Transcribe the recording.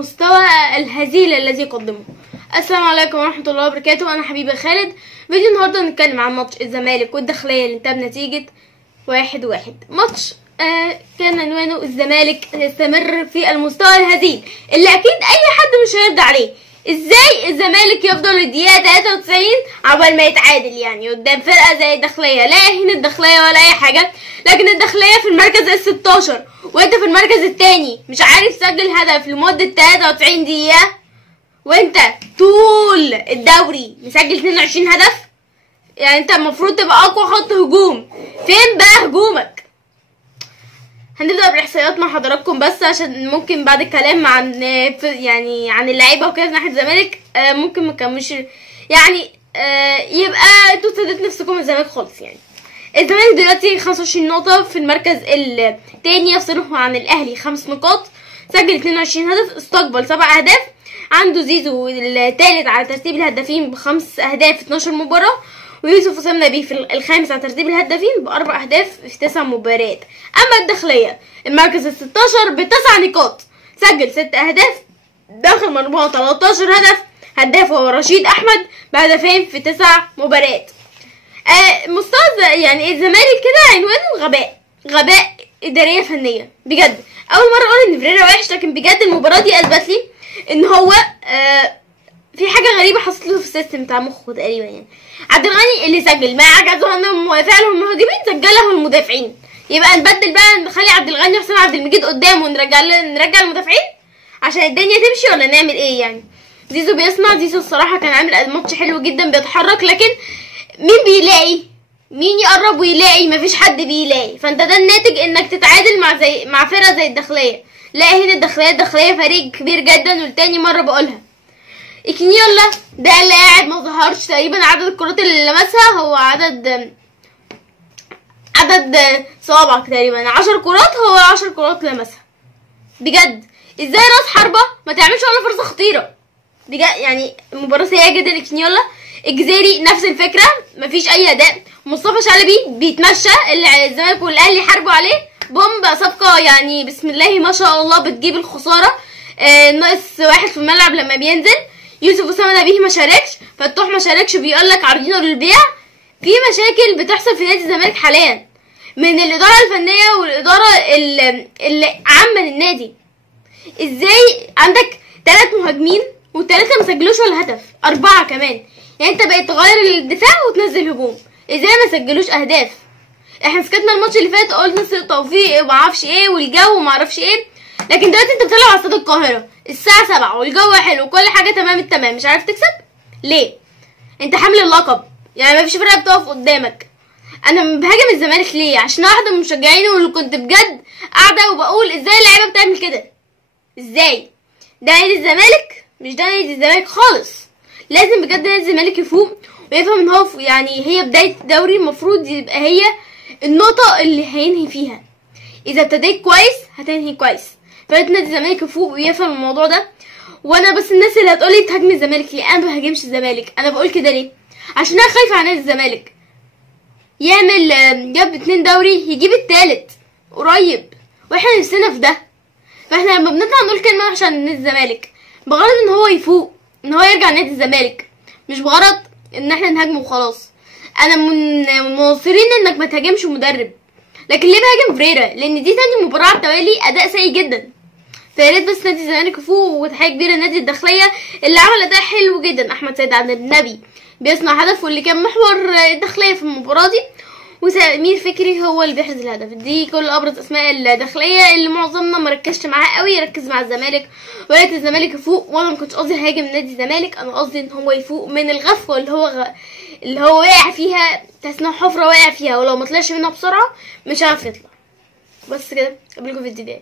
المستوى الهزيل الذي قدمه. السلام عليكم ورحمة الله وبركاته. أنا حبيبة خالد. فيديو النهاردة هنتكلم عن ماتش الزمالك والداخلية اللي انتهى بنتيجة 1-1. ماتش كان عنوانه الزمالك يستمر في المستوى الهزيل اللي أكيد أي حد مش هيرضى عليه. ازاي الزمالك يفضل الدقيقة 93 عقبال ما يتعادل يعني قدام فرقة زي الداخلية؟ لا يهين الداخلية ولا أي حاجة، لكن الداخلية في المركز ال16 وانت في المركز التاني مش عارف تسجل هدف لمدة 93 دقيقة، وانت طول الدوري مسجل 22 هدف. يعني انت المفروض تبقى اقوى خط هجوم، فين بقى هجومك؟ هنبدأ بالإحصائيات مع حضراتكم بس عشان ممكن بعد الكلام عن عن اللعيبة وكده في ناحية الزمالك ممكن مكملش يعني يبقى انتوا ابتديتوا نفسكم الزمالك خالص. يعني الزمالك دلوقتي 25 نقطة في المركز التاني، يفصله عن الأهلي 5 نقاط، سجل 22 هدف، استقبل 7 أهداف. عنده زيزو الثالث على ترتيب الهدافين ب5 أهداف في 12 مباراة، ويوسف وسام نبيه في الخامس على ترتيب الهدافين ب4 أهداف في 9 مباريات. أما الداخلية المركز ال16 ب9 نقاط، سجل 6 أهداف، دخل مرماه 13 هدف، هداف هو رشيد أحمد بهدفين في 9 مباريات. مستوى يعني الزمالك كده عنوانه غباء إدارية فنية بجد. أول مرة أقول إن فريرة وحش، لكن بجد المباراة دي أثبت لي إن هو في حاجة غريبة حصلت له في السيستم بتاع مخه تقريبا. يعني عبد الغني اللي سجل ما عجزه انهم فعلهم المهاجمين سجلهم المدافعين، يبقى نبدل بقى نخلي عبد الغني وحسام عبد المجيد قدامه ونرجع المدافعين عشان الدنيا تمشي، ولا نعمل ايه يعني؟ زيزو بيصنع. زيزو الصراحة كان عامل ماتش حلو جدا، بيتحرك، لكن مين بيلاقي؟ مين يقرب ويلاقي؟ مفيش حد بيلاقي. فانت ده الناتج انك تتعادل مع فرقة زي الداخلية. لا هنا الداخلية فريق كبير جدا، والتاني مرة بقولها. إكينيولا ده اللي قاعد ما ظهرش تقريبا. عدد الكرات اللي لمسها هو عدد صوابعك تقريبا، 10 كرات، هو 10 كرات لمسها. بجد ازاي راس حربة ما تعملش ولا فرصة خطيرة؟ بجد يعني مباراة سيئة جدا. إكينيولا. الجزيري نفس الفكرة، مفيش أي أداء. مصطفى شلبي بيتمشى، اللي الزمالك والأهلي حاربوا عليه بومب صفقة يعني بسم الله ما شاء الله بتجيب الخسارة. ناقص واحد في الملعب لما بينزل. يوسف وسام نبيه ما شاركش، فتوح ما شاركش، بيقولك عارضينه للبيع. في مشاكل بتحصل في نادي الزمالك حاليا من الإدارة الفنية والإدارة اللي عامة للنادي. ازاي عندك 3 مهاجمين و3 ما سجلوش ولا هدف، 4 كمان؟ يعني انت بقيت تغير الدفاع وتنزل هجوم، ازاي ما سجلوش اهداف؟ احنا سكتنا الماتش اللي فات قلنا سوء توفيق ومعرفش ايه والجو ومعرفش ايه، لكن دلوقتي انت بتلعب على استاد القاهرة الساعة 7 والجو حلو وكل حاجة تمام التمام، مش عارف تكسب ليه؟ انت حامل اللقب، يعني مفيش فرقة بتقف قدامك. انا بهاجم الزمالك ليه؟ عشان واحدة من مشجعينه واللي كنت بجد قاعدة وبقول ازاي اللعيبة بتعمل كده؟ ازاي؟ ده نادي الزمالك، مش ده نادي الزمالك خالص. لازم بجد نادي الزمالك يفوق ويفهم ان هو يعني هي بداية الدوري، المفروض يبقى هي النقطة اللي هينهي فيها. اذا ابتديت كويس هتنهي كويس. فنادي الزمالك يفوق ويفهم الموضوع ده. وانا بس الناس اللي هتقولي تهاجمي الزمالك ليه، انا ما بهاجمش الزمالك. انا بقول كده ليه؟ عشان انا خايفه على نادي الزمالك يعمل جاب 2 دوري، يجيب التالت قريب، واحنا نفسنا في ده. فاحنا لما بنطلع نقول كلمه وحشه عن نادي الزمالك بغرض ان هو يفوق، ان هو يرجع نادي الزمالك، مش بغرض ان احنا نهاجمه وخلاص. انا من مناصرين انك ما تهاجمش مدرب، لكن ليه بهاجم فريرة؟ لان دي تاني مباراة على التوالي اداء سيء جدا. فياريت بس نادي الزمالك يفوق. وتحية كبيرة لنادي الداخلية اللي عمل اداء حلو جدا. احمد سيد عبد النبي بيصنع هدف، واللي كان محور الداخلية في المباراة دي، وسمير فكري هو اللي بيحرز الهدف. دي كل ابرز اسماء الداخلية اللي معظمنا مركزش معاها قوي، يركز مع الزمالك. ولكن الزمالك يفوق، وانا مكنتش قصدي هاجم نادي الزمالك، انا قصدي ان هو يفوق من الغفوة اللي هو واقع فيها. تحس انه حفرة واقع فيها، ولو ما طلعش منها بسرعة مش عارف يطلع. بس كده، قبلكم في الفيديو.